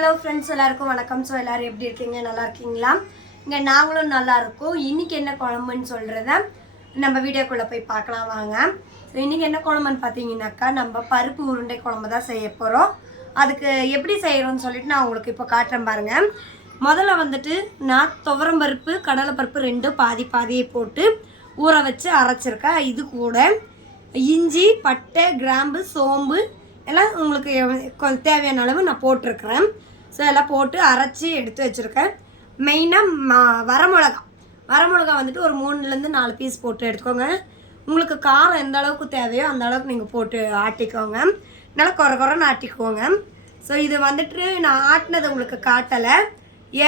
Hello friends, எல்லாருக்கும் வணக்கம். So எல்லோரும் எப்படி இருக்கீங்க? நல்லா இருக்கீங்களா? இங்கே நாங்களும் நல்லா இருக்கோம். இன்றைக்கி என்ன குழம்புன்னு சொல்கிறத நம்ம வீடியோக்குள்ளே போய் பார்க்கலாம் வாங்க. ஸோ இன்றைக்கி என்ன குழம்புன்னு பார்த்தீங்கன்னாக்கா, நம்ம பருப்பு உருண்டை குழம்பு தான் செய்ய போகிறோம். அதுக்கு எப்படி செய்கிறோன்னு சொல்லிட்டு நான் உங்களுக்கு இப்போ காட்டுறேன் பாருங்கள். முதல்ல வந்துட்டு நான் துவரம்பருப்பு கடலைப்பருப்பு ரெண்டும் பாதி பாதியை போட்டு ஊற வச்சு அரைச்சிருக்கேன். இது கூட இஞ்சி, பட்டை, கிராம்பு, சோம்பு எல்லாம் உங்களுக்கு தேவையான அளவு நான் போட்டிருக்கிறேன். ஸோ எல்லாம் போட்டு அரைச்சி எடுத்து வச்சுருக்கேன். மெயினாக வரமிளகா வந்துட்டு ஒரு 3லேருந்து 4 பீஸ் போட்டு எடுத்துக்கோங்க. உங்களுக்கு காரம் எந்த அளவுக்கு தேவையோ அந்த அளவுக்கு நீங்கள் போட்டு ஆட்டிக்கோங்க. நல்லா குறைன்னு ஆட்டிக்கோங்க. ஸோ இது வந்துட்டு நான் ஆட்டினது உங்களுக்கு காட்டலை.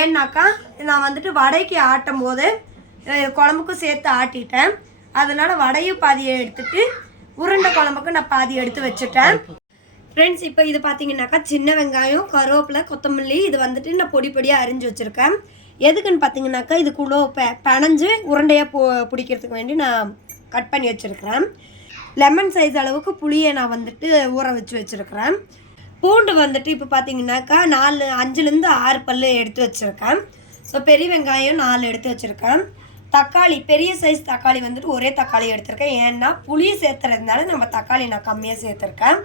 ஏன்னாக்கா நான் வந்துட்டு வடைக்கு ஆட்டும் போது குழம்புக்கும் சேர்த்து ஆட்டிட்டேன். அதனால் வடையும் பாதியை எடுத்துகிட்டு உருண்டை குழம்புக்கு நான் பாதி எடுத்து வச்சுட்டேன். ஃப்ரெண்ட்ஸ், இப்போ இது பார்த்தீங்கன்னாக்கா சின்ன வெங்காயம், கருவேப்பிலை, கொத்தமல்லி இது வந்துட்டு நான் பொடி பொடியாக அரிஞ்சு வச்சுருக்கேன். எதுக்குன்னு பார்த்தீங்கன்னாக்கா இது கூட பனைஞ்சு உருண்டையாக பிடிக்கிறதுக்கு வேண்டி நான் கட் பண்ணி வச்சுருக்கிறேன். லெமன் சைஸ் அளவுக்கு புளியை நான் வந்துட்டு ஊற வச்சு வச்சுருக்கிறேன். பூண்டு வந்துட்டு இப்போ பார்த்தீங்கன்னாக்கா 5லேருந்து 6 பல் எடுத்து வச்சுருக்கேன். ஸோ பெரிய வெங்காயம் 4 எடுத்து வச்சுருக்கேன். தக்காளி பெரிய சைஸ் தக்காளி வந்துட்டு ஒரே தக்காளி எடுத்திருக்கேன். ஏன்னா புளி சேர்த்துறதுனால நம்ம தக்காளி நான் கம்மியாக சேர்த்துருக்கேன்.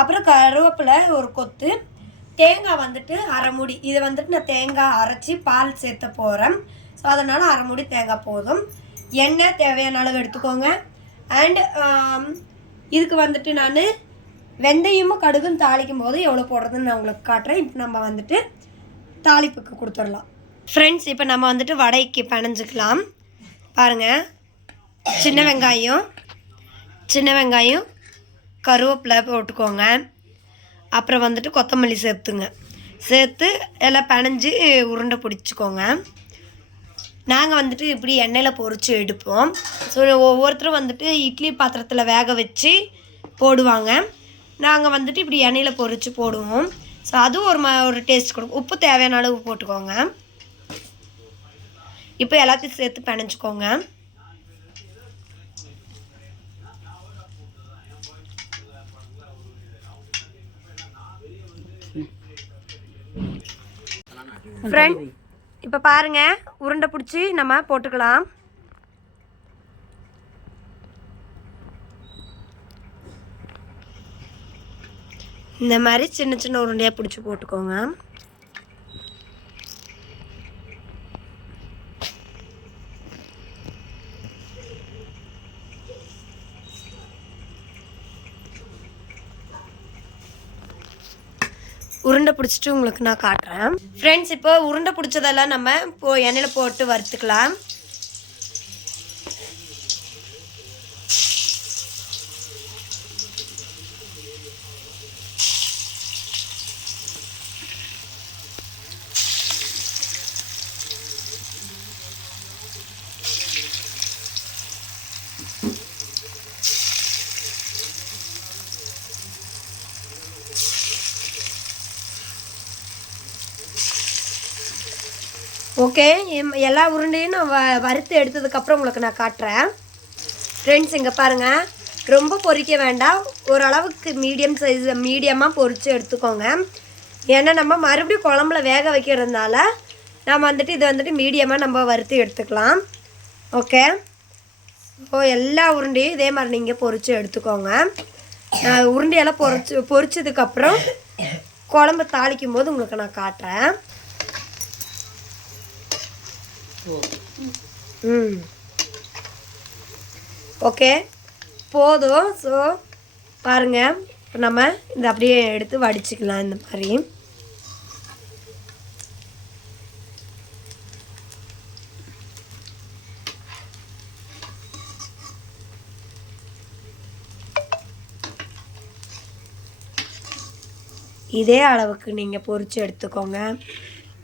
அப்புறம் கருவேப்பிலை ஒரு கொத்து, தேங்காய் வந்துட்டு அரை மூடி. இதை வந்துட்டு நான் தேங்காய் அரைச்சி பால் சேர்த்த போகிறேன். ஸோ அதனால் அரை மூடி தேங்காய் போதும். எண்ணெய் தேவையான அளவு எடுத்துக்கோங்க. அண்டு இதுக்கு வந்துட்டு நான் வெந்தயமும் கடுகும் தாளிக்கும் போது எவ்வளோ போடுறதுன்னு நான் உங்களுக்கு காட்டுறேன். இப்போ நம்ம வந்துட்டு தாளிப்புக்கு கொடுத்துடலாம். ஃப்ரெண்ட்ஸ், இப்போ நம்ம வந்துட்டு வடைக்கு பனைஞ்சிக்கலாம். பாருங்கள், சின்ன வெங்காயம் கருவேப்பிலை போட்டுக்கோங்க. அப்புறம் வந்துட்டு கொத்தமல்லி சேர்த்து எல்லாம் பனைஞ்சி உருண்டை பிடிச்சிக்கோங்க. நாங்கள் வந்துட்டு இப்படி எண்ணெயில் பொரித்து எடுப்போம். ஸோ ஒவ்வொருத்தரும் வந்துட்டு இட்லி பாத்திரத்தில் வேக வச்சு போடுவாங்க. நாங்கள் வந்துட்டு இப்படி எண்ணெயில் பொரித்து போடுவோம். ஸோ அதுவும் ஒரு டேஸ்ட் கொடுக்கும். உப்பு தேவையான அளவு போட்டுக்கோங்க. இப்போ எல்லாத்தையும் சேர்த்து பனைஞ்சிக்கோங்க. ஃப்ரெண்ட், இப்போ பாருங்கள், உருண்டை பிடிச்சி நம்ம போட்டுக்கலாம். இந்த மாதிரி சின்ன சின்ன உருண்டையாக பிடிச்சி போட்டுக்கோங்க. உருண்டை பிடிச்சிட்டு உங்களுக்கு நான் காட்டுறேன். ஃப்ரெண்ட்ஸ், இப்போ உருண்டை பிடிச்சதெல்லாம் நம்ம இப்போ எண்ணெயில் போட்டு வறுத்துக்கலாம். ஓகே, எல்லா உருண்டையும் நான் வறுத்து எடுத்ததுக்கப்புறம் உங்களுக்கு நான் காட்டுறேன். ஃப்ரெண்ட்ஸ், இங்கே பாருங்கள், ரொம்ப பொரிக்க வேண்டாம். ஓரளவுக்கு மீடியமாக பொரித்து எடுத்துக்கோங்க. ஏன்னா நம்ம மறுபடியும் குழம்புல வேக வைக்கிறதுனால நம்ம வந்துட்டு இதை வந்துட்டு மீடியமாக நம்ம வறுத்து எடுத்துக்கலாம். ஓகே, ஸோ எல்லா உருண்டையும் இதே மாதிரி நீங்கள் பொரித்து எடுத்துக்கோங்க. உருண்டையெல்லாம் பொரிச்சதுக்கப்புறம் குழம்பு தாளிக்கும் போது உங்களுக்கு நான் காட்டுறேன். ஓகே, போதும். ஸோ பாருங்கள், இப்போ நம்ம இதை அப்படியே எடுத்து வடிச்சிக்கலாம். இந்த மாதிரி இதே அளவுக்கு நீங்கள் பொரித்து எடுத்துக்கோங்க.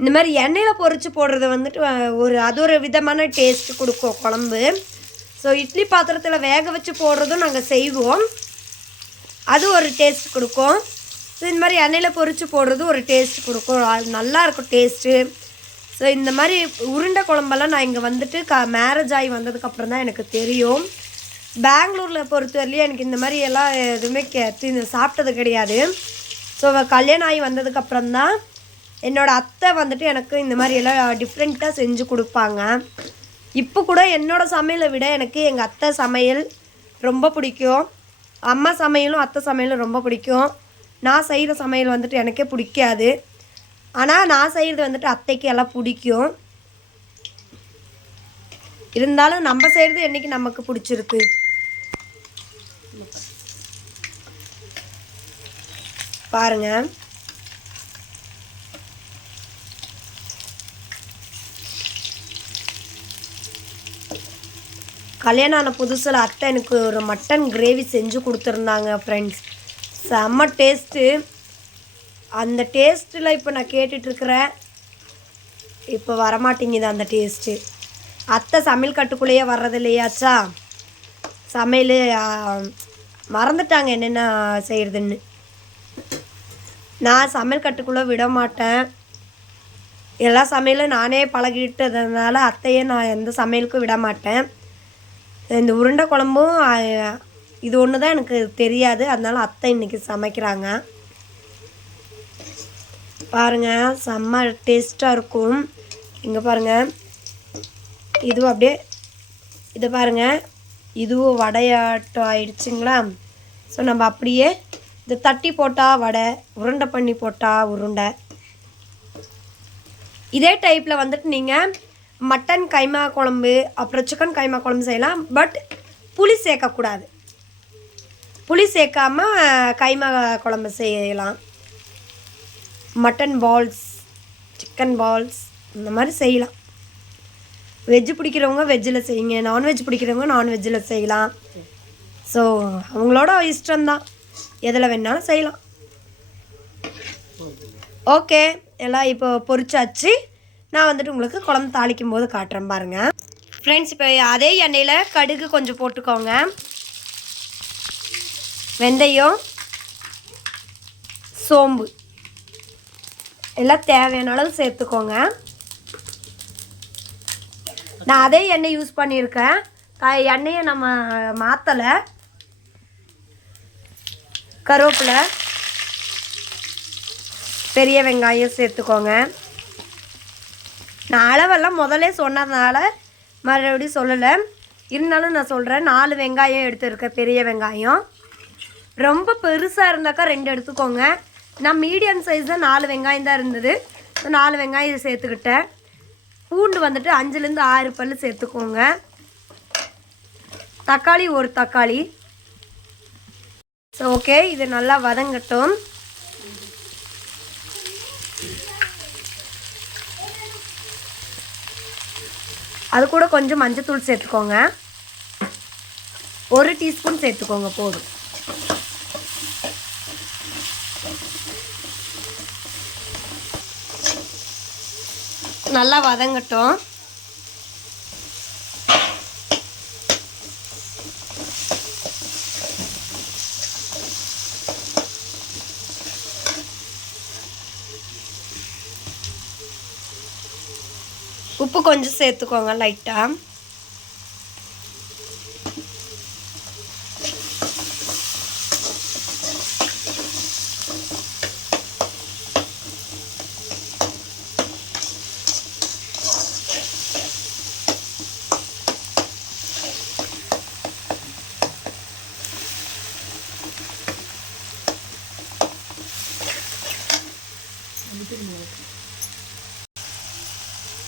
இந்த மாதிரி எண்ணெயில் பொரித்து போடுறது வந்துட்டு அது ஒரு விதமான டேஸ்ட்டு கொடுக்கும் குழம்பு. ஸோ இட்லி பாத்திரத்தில் வேக வச்சு போடுறதும் நாங்கள் செய்வோம். அது ஒரு டேஸ்ட் கொடுக்கும். ஸோ இந்த மாதிரி எண்ணெயில் பொரித்து போடுறது ஒரு டேஸ்ட் கொடுக்கும். நல்லாயிருக்கும் டேஸ்ட்டு. ஸோ இந்த மாதிரி உருண்டை குழம்பெல்லாம் நான் இங்கே வந்துட்டு மேரேஜ் ஆகி வந்ததுக்கப்புறம் தான் எனக்கு தெரியும். பெங்களூரில் பொறுத்தவரையிலையும் எனக்கு இந்த மாதிரி எல்லாம் எதுவுமே சாப்பிட்டது கிடையாது. ஸோ கல்யாணம் ஆகி வந்ததுக்கப்புறம் தான் என்னோடய அத்தை வந்துட்டு எனக்கு இந்த மாதிரி எல்லாம் டிஃப்ரெண்ட்டாக செஞ்சு கொடுப்பாங்க. இப்போ கூட என்னோடய சமையலை விட எனக்கு எங்கள் அத்தை சமையல் ரொம்ப பிடிக்கும். அம்மா சமையலும் அத்தை சமையலும் ரொம்ப பிடிக்கும். நான் செய்கிற சமையல் வந்துட்டு எனக்கே பிடிக்காது. ஆனால் நான் செய்கிறது வந்துட்டு அத்தைக்கு எல்லாம் பிடிக்கும். இருந்தாலும் நம்ம செய்கிறது என்றைக்கு நமக்கு பிடிச்சிருக்கு. பாருங்கள், கல்யாணம் ஆன புதுசில் அத்தை எனக்கு ஒரு மட்டன் கிரேவி செஞ்சு கொடுத்துருந்தாங்க ஃப்ரெண்ட்ஸ். செம்ம டேஸ்ட்டு. அந்த டேஸ்ட்டில் இப்போ நான் கேட்டுட்ருக்கிறேன். இப்போ வரமாட்டேங்குது அந்த டேஸ்ட்டு. அத்தை சமையல் கட்டுக்குள்ளேயே வர்றது இல்லையாச்சா, சமையல் மறந்துட்டாங்க என்னென்ன செய்கிறதுன்னு. நான் சமையல் கட்டுக்குள்ளே விட மாட்டேன். எல்லா சமையலும் நானே பழகிட்டதுனால அத்தையே நான் எந்த சமையலுக்கும் விட மாட்டேன். இந்த உருண்டை குழம்பும் இது ஒன்று தான் எனக்கு தெரியாது. அதனால அத்தை இன்றைக்கி சமைக்கிறாங்க. பாருங்கள், செம்ம டேஸ்ட்டாக இருக்கும். இங்கே பாருங்கள், இதுவும் அப்படியே இதை பாருங்கள், இதுவும் வடையாட்டம் ஆயிடுச்சுங்களா. ஸோ நம்ம அப்படியே இதை தட்டி போட்டால் வடை, உருண்டை பண்ணி போட்டால் உருண்டை. இதே டைப்பில் வந்துட்டு நீங்கள் மட்டன் கைமா குழம்பு அப்புறம் சிக்கன் கைமா குழம்பு செய்யலாம். பட் புளி சேர்க்கக்கூடாது. புளி சேர்க்காமல் கைமா குழம்பு செய்யலாம். மட்டன் பால்ஸ், சிக்கன் பால்ஸ் இந்த மாதிரி செய்யலாம். வெஜ்ஜு பிடிக்கிறவங்க வெஜ்ஜில் செய்யுங்க, நான்வெஜ் பிடிக்கிறவங்க நான்வெஜ்ஜில் செய்யலாம். ஸோ அவங்களோட இஷ்டம்தான், எதில் வேணாலும் செய்யலாம். ஓகே, எல்லாம் இப்போ பொரிச்சாச்சு. நான் வந்துட்டு உங்களுக்கு குழம்பு தாளிக்கும் போது காட்டுறேன் பாருங்கள் ஃப்ரெண்ட்ஸ். இப்போ அதே எண்ணெயில் கடுகு கொஞ்சம் போட்டுக்கோங்க, வெந்தயம், சோம்பு எல்லாம் தேவையான அளவு சேர்த்துக்கோங்க. நான் அதே எண்ணெய் யூஸ் பண்ணியிருக்கேன், எண்ணெயை நம்ம மாற்றலை. கருவேப்பிலை, பெரிய வெங்காயம் சேர்த்துக்கோங்க. நான் அளவெல்லாம் முதல்ல சொன்னதுனால மறுபடியும் சொல்லலை, இருந்தாலும் நான் சொல்கிறேன். 4 வெங்காயம் எடுத்துருக்கேன், பெரிய வெங்காயம். ரொம்ப பெருசாக இருந்தாக்கா 2 எடுத்துக்கோங்க. நான் மீடியம் சைஸில் 4 வெங்காயம் தான் இருந்தது, 4 வெங்காயம் சேர்த்துக்கிட்டேன். பூண்டு வந்துட்டு 5லேருந்து 6 பல் சேர்த்துக்கோங்க. தக்காளி 1 தக்காளி. ஸோ ஓகே, இது நல்லா வதங்கட்டும். அது கூட கொஞ்சம் மஞ்சத்தூள் சேர்த்துக்கோங்க, 1 டீஸ்பூன் சேர்த்துக்கோங்க போதும். நல்லா வதங்கட்டும். உப்பு கொஞ்சம் சேர்த்துக்கோங்க லைட்டாக.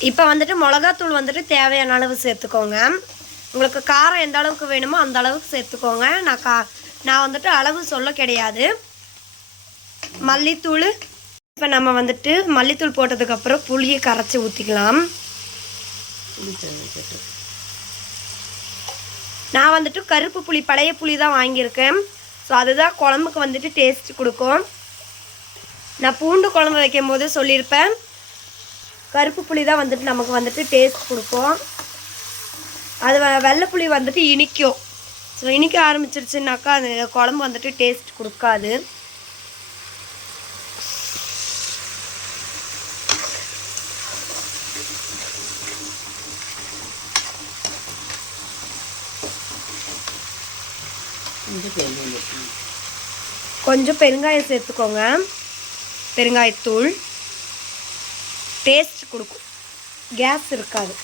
இப்போ வந்துட்டு மிளகாத்தூள் வந்துட்டு தேவையான அளவு சேர்த்துக்கோங்க. உங்களுக்கு காரம் எந்த அளவுக்கு வேணுமோ அந்த அளவுக்கு சேர்த்துக்கோங்க. நான் வந்துட்டு அளவு சொல்ல கிடையாது. மல்லித்தூள், இப்போ நம்ம வந்துட்டு மல்லித்தூள் போட்டதுக்கப்புறம் புளியை கரைச்சி ஊற்றிக்கலாம். நான் வந்துட்டு கருப்பு புளி, பழைய புளி தான் வாங்கியிருக்கேன். ஸோ அதுதான் குழம்புக்கு வந்துட்டு டேஸ்ட் கொடுக்கும். நான் பூண்டு குழம்பு வைக்கும் போது சொல்லியிருப்பேன், கருப்பு புளி தான் வந்துட்டு நமக்கு வந்துட்டு டேஸ்ட் கொடுக்கும். அது வெள்ளைப்புளி வந்துட்டு இனிக்கும். ஸோ இனிக்க ஆரம்பிச்சிருச்சுனாக்கா அந்த குழம்பு வந்துட்டு டேஸ்ட் கொடுக்காது. கொஞ்சம் பெருங்காயம் சேர்த்துக்கோங்க, பெருங்காயத்தூள். டேஸ்ட் கொடுக்கும், கேஸ் இருக்காது.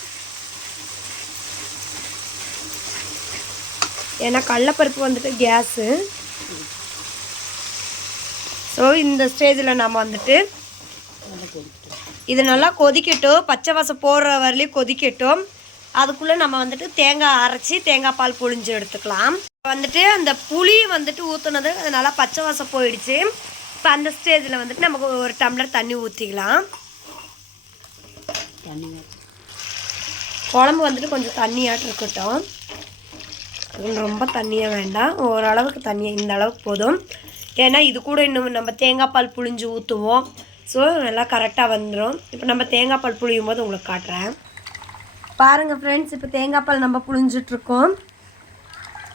ஏன்னா கடலைப்பருப்பு வந்துட்டு கேஸு. ஸோ இந்த ஸ்டேஜில் நம்ம வந்துட்டு இது நல்லா கொதிக்கட்டும், பச்சை வாசம் போடுற வரலையும் கொதிக்கட்டும். அதுக்குள்ளே நம்ம வந்துட்டு தேங்காய் அரைச்சி தேங்காய் பால் புழிஞ்சு எடுத்துக்கலாம். வந்துட்டு அந்த புளி வந்துட்டு ஊற்றுனது அது நல்லா பச்சை வாசம் போயிடுச்சு. இப்போ அந்த ஸ்டேஜில் வந்துட்டு நமக்கு ஒரு டம்ளர் தண்ணி ஊற்றிக்கலாம். குழம்பு வந்துட்டு கொஞ்சம் தண்ணியாட்டு இருக்கட்டும், ரொம்ப தண்ணியாக வேண்டாம், ஓரளவுக்கு தண்ணியாக இந்த அளவுக்கு போதும். ஏன்னா இது கூட இன்னும் நம்ம தேங்காய் பால் புழிஞ்சு ஊற்றுவோம். ஸோ நல்லா கரெக்டாக வந்துடும். இப்போ நம்ம தேங்காய் பால் புழியும் போது உங்களுக்கு காட்டுறேன் பாருங்கள் ஃப்ரெண்ட்ஸ். இப்போ தேங்காய் பால் நம்ம புழிஞ்சிட்ருக்கோம்.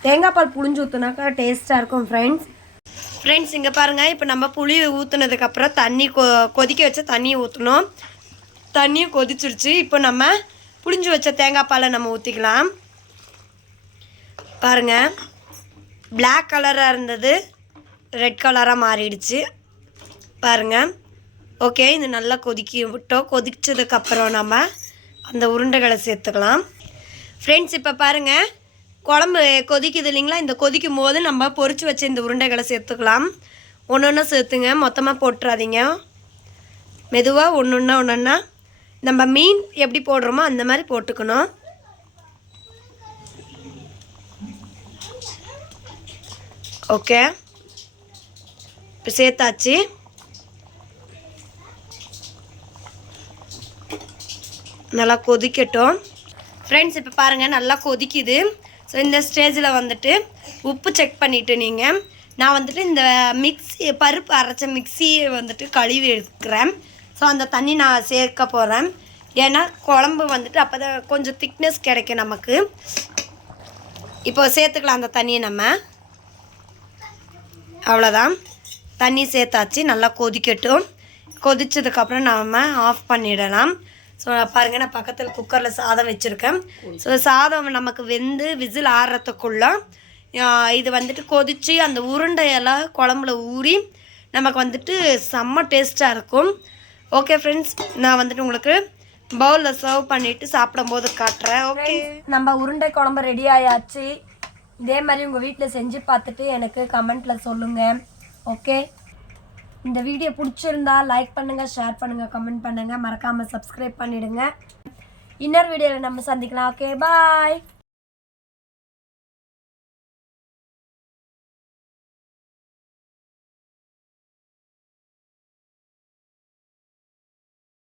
தேங்காய் பால் புழிஞ்சு ஊற்றுனாக்கா டேஸ்ட்டாக இருக்கும் ஃப்ரெண்ட்ஸ். இங்கே பாருங்கள், இப்போ நம்ம புளி ஊற்றுனதுக்கப்புறம் தண்ணி கொதிக்க வச்ச தண்ணியை ஊற்றணும். தண்ணியும் கொதிச்சிருச்சு. இப்போ நம்ம புழிஞ்சு வச்ச தேங்காய் பாலை நம்ம ஊற்றிக்கலாம். பாருங்கள், பிளாக் கலராக இருந்தது ரெட் கலராக மாறிடுச்சு பாருங்கள். ஓகே, இது நல்லா விட்டோம். கொதிச்சதுக்கப்புறம் நம்ம அந்த உருண்டைகளை சேர்த்துக்கலாம் ஃப்ரெண்ட்ஸ். இப்போ பாருங்கள், குழம்பு கொதிக்குது இல்லைங்களா? இந்த கொதிக்கும் போது நம்ம பொரிச்சு வச்ச இந்த உருண்டைகளை சேர்த்துக்கலாம். ஒன்று ஒன்றா சேர்த்துங்க, மொத்தமாக போட்டுறாதீங்க. மெதுவாக ஒன்று ஒன்றா நம்ம மீன் எப்படி போடுறோமோ அந்த மாதிரி போட்டுக்கணும். ஓகே, இப்போ சேர்த்தாச்சு. நல்லா கொதிக்கட்டும் ஃப்ரெண்ட்ஸ். இப்போ பாருங்கள், நல்லா கொதிக்குது. ஸோ இந்த ஸ்டேஜில் வந்துட்டு உப்பு செக் பண்ணிவிட்டு நீங்கள், நான் வந்துட்டு இந்த பருப்பு அரைச்ச மிக்சியை வந்துட்டு கழுவி எடுக்கிறேன். ஸோ அந்த தண்ணி நான் சேர்க்க போகிறேன். ஏன்னா குழம்பு வந்துட்டு அப்போ தான் கொஞ்சம் திக்னஸ் கிடைக்கும் நமக்கு. இப்போ சேர்த்துக்கலாம் அந்த தண்ணியை நம்ம. அவ்வளோதான், தண்ணி சேர்த்தாச்சு. நல்லா கொதிக்கட்டும். கொதிச்சதுக்கப்புறம் நாம் ஆஃப் பண்ணிடலாம். ஸோ பாருங்கள், நான் பக்கத்தில் குக்கரில் சாதம் வச்சுருக்கேன். ஸோ சாதம் நமக்கு வெந்து விசில் ஆடுறதுக்குள்ளே இது வந்துட்டு கொதித்து அந்த உருண்டையெல்லாம் குழம்புல ஊறி நமக்கு வந்துட்டு செம்ம டேஸ்ட்டாக இருக்கும். ஓகே ஃப்ரெண்ட்ஸ், நான் வந்துட்டு உங்களுக்கு பவுலில் சர்வ் பண்ணிவிட்டு சாப்பிடும்போது காட்டுறேன். ஓகே, நம்ம உருண்டை குழம்பு ரெடி ஆயாச்சு. இதே மாதிரி உங்கள் வீட்டில் செஞ்சு பார்த்துட்டு எனக்கு கமெண்ட்டில் சொல்லுங்கள். ஓகே, இந்த வீடியோ பிடிச்சிருந்தா லைக் பண்ணுங்கள், ஷேர் பண்ணுங்கள், கமெண்ட் பண்ணுங்கள், மறக்காமல் சப்ஸ்கிரைப் பண்ணிவிடுங்க. இன்னொரு வீடியோவில் நம்ம சந்திக்கலாம். ஓகே, பாய்.